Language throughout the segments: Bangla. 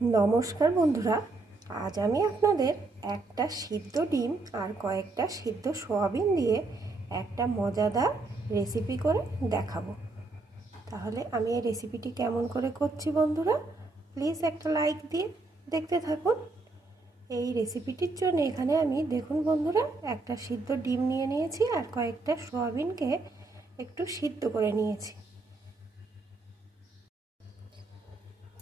নমস্কার বন্ধুরা, আজ আমি আপনাদের একটা সিদ্ধ ডিম আর কয়েকটা সিদ্ধ সোয়াবিন দিয়ে একটা মজাদার রেসিপি করে দেখাবো। তাহলে আমি এই রেসিপিটি কেমন করে করছি বন্ধুরা প্লিজ একটা লাইক দিয়ে দেখতে থাকুন। এই রেসিপিটির জন্য এখানে আমি দেখুন বন্ধুরা, একটা সিদ্ধ ডিম নিয়ে নিয়েছি আর কয়েকটা সোয়াবিনকে একটু সিদ্ধ করে নিয়েছি।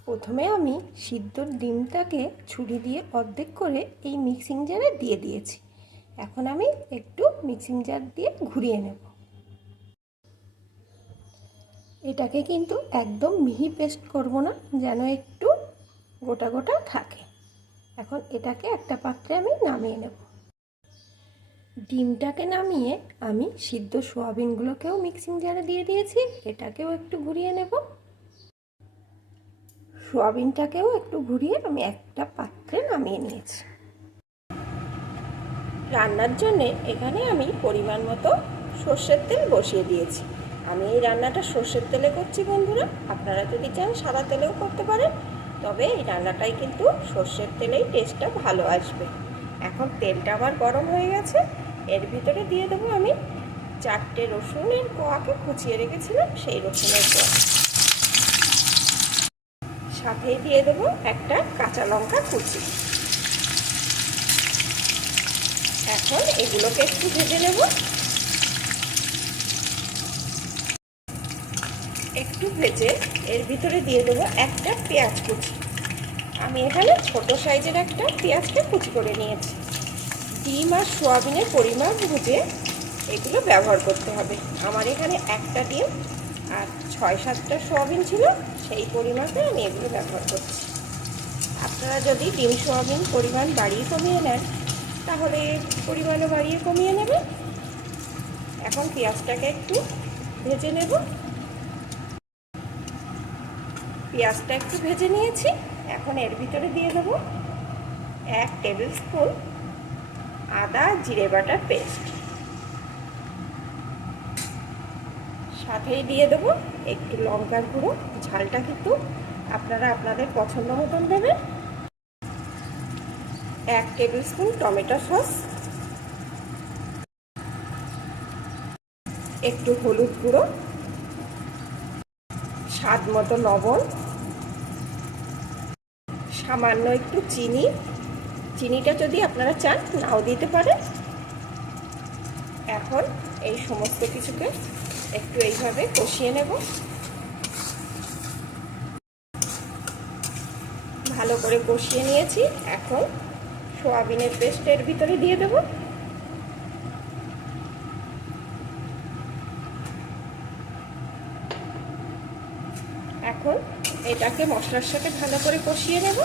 প্রথমে আমি সিদ্ধ ডিমটাকে ছুরি দিয়ে অর্ধেক করে এই মিক্সিং জারে দিয়ে দিয়েছি। এখন আমি একটু মিক্সিং জার দিয়ে ঘুরিয়ে নেব। এটাকে কিন্তু একদম মিহি পেস্ট করব না, যেন একটু গোটা গোটা থাকে। এখন এটাকে একটা পাত্রে আমি নামিয়ে নেব। ডিমটাকে নামিয়ে আমি সিদ্ধ সোয়াবিনগুলোকেও মিক্সিং জারে দিয়ে দিয়েছি, এটাকেও একটু ঘুরিয়ে নেব। সোয়াবিনটাকেও একটু ঘুরিয়ে আমি একটা পাত্রে নামিয়ে নিয়েছি। রান্নার জন্যে এখানে আমি পরিমাণ মতো সর্ষের তেল বসিয়ে দিয়েছি। আমি এই রান্নাটা সর্ষের তেলে করছি বন্ধুরা। আপনারা যদি চান সাদা তেলেও করতে পারেন, তবে এই রান্নাটাই কিন্তু সর্ষের তেলেই টেস্টটা ভালো আসবে। এখন তেলটা আমার গরম হয়ে গেছে। এর ভিতরে দিয়ে দেবো আমি চারটে রসুনের কোয়াকে কুচিয়ে রেখেছিলাম সেই রসুনের কোয়া। সাথেই দিয়ে দেবো একটা কাঁচা লঙ্কা কুচি। এখন এগুলোকে একটু ভেজে নেব। একটু ভেজে এর ভিতরে দিয়ে দেবো একটা পেঁয়াজ কুচি। আমি এখানে ছোট সাইজের একটা পেঁয়াজকে কুচি করে নিয়েছি। ডিম আর সোয়াবিনের পরিমাণ বুঝে এগুলো ব্যবহার করতে হবে। আমার এখানে একটা ডিম আর ছয় সাতটা সোয়াবিন ছিল। সেই পরিমাণে আমি এগুলো ব্যবহার করছি। আপনারা যদি ডিম সোয়াবিন পরিমাণ বাড়িয়ে কমিয়ে নেন, তাহলে পরিমাণও বাড়িয়ে কমিয়ে নেবেন এখন পেঁয়াজটাকে একটু ভেজে নেব। পেঁয়াজটা একটু ভেজে নিয়েছি। এখন এর ভিতরে দিয়ে দেবো এক টেবিল স্পুন আদা জিরে বাটার পেস্ট। সাথেই দিয়ে দেবো একটু লঙ্কার গুঁড়ো। ঝালটা কিন্তু আপনারা আপনাদের পছন্দ মতন দেবেন। এক টেবিল স্পুন টমেটো সস। একটু হলুদ গুঁড়ো। স্বাদ মতো লবণ। সামান্য একটু চিনি। চিনিটা যদি আপনারা চান, নাও দিতে পারেন। এখন এই সমস্ত কিছুকে একটু এইভাবে কষিয়ে নেব। ভালো করে কষিয়ে নিয়েছি। এখন সোয়াবিনের পেস্টের ভিতরে দিয়ে দেব। এখন এটাকে মশলার সাথে ভালো করে কষিয়ে নেব।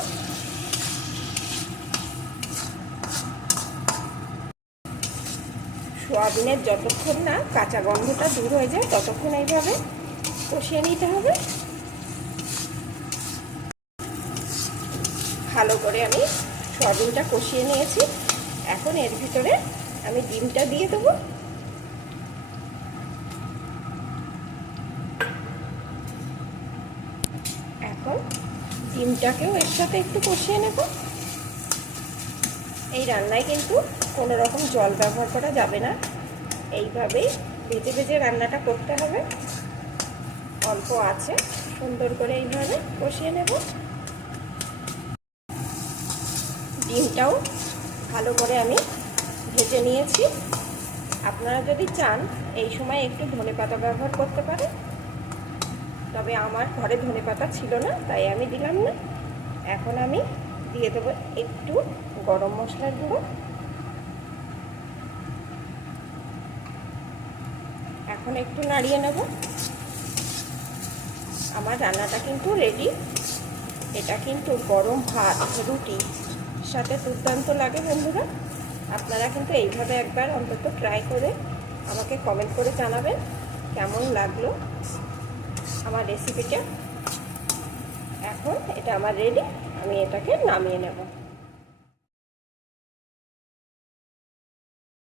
সোয়াবিনের যতক্ষণ না কাঁচা গন্ধটা দূর হয়ে যায়, ততক্ষণ এইভাবে কষিয়ে নিতে হবে। ভালো করে আমি সোয়াবিনটা কষিয়ে নিয়েছি। এখন এর ভিতরে আমি ডিমটা দিয়ে দেবো। এখন ডিমটাকেও এর সাথে একটু কষিয়ে নেব। এই রান্নায় কিন্তু কোনো রকম জল ব্যবহার করা যাবে না। এইভাবেই ভেজে ভেজে রান্নাটা করতে হবে। অল্প আছে, সুন্দর করে এইভাবে কষিয়ে নেব। ডিমটাও ভালো করে আমি ভেজে নিয়েছি। আপনারা যদি চান, এই সময় একটু ধনে পাতা ব্যবহার করতে পারেন। তবে আমার ঘরে ধনে পাতা ছিল না, তাই আমি দিলাম না। এখন আমি দিয়ে দেবো একটু গরম মশলার গুঁড়ো। এখন একটু নাড়িয়ে নেব। আমার রান্নাটা কিন্তু রেডি এটা কিন্তু গরম ভাত, রুটি, সাথে দুর্দান্ত লাগে বন্ধুরা। আপনারা কিন্তু এইভাবে একবার অন্তত ট্রাই করে আমাকে কমেন্ট করে জানাবেন কেমন লাগল আমার রেসিপিটা এখন এটা আমার রেডি আমি এটাকে নামিয়ে নেব।